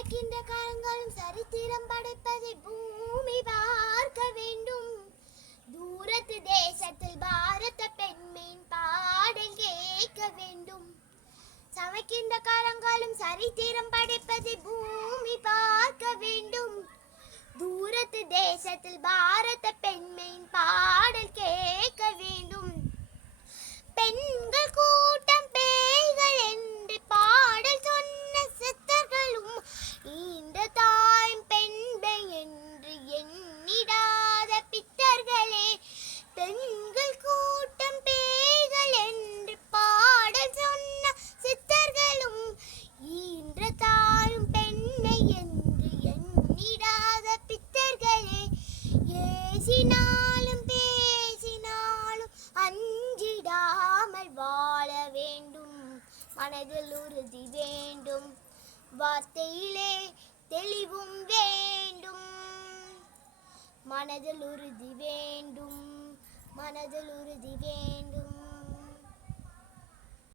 சமைக்கின்ற காலங்களும் சரித்திரம் படைப்பதை பூமி பார்க்க வேண்டும். தூரத்து தேசத்தில் பாரத பெண்மையின் பாடல் கேட்க வேண்டும். சமைக்கின்ற காலங்களும் சரித்திரம் படைப்பதை பூமி பார்க்க வேண்டும். தூரத்து தேசத்தில் பாரத பெண்மையின் பாடல் கேட்க வேண்டும். பெண்கள் கூட்டம் பேய்கள் என்று பாடல் சொன்ன சித்தர்களும் ஈன்ற தாயும் பெண்பை என்று எண்ணிடாத பித்தர்களே. பெண்கள் கூட்டம் பேய்கள் என்று பாடல் சொன்ன சித்தர்களும் ஈன்ற தாயும் பெண்மை என்று எண்ணிடாத பித்தர்களே. ஏசினாலும் பேசினாலும் அஞ்சிடாமல் வாழ வேண்டும். மனதில் உறுதி வேண்டும். வார்த்தையிலே தெளிவும் வேண்டும். மனதில் உறுதி வேண்டும். மனதில் உறுதி வேண்டும்.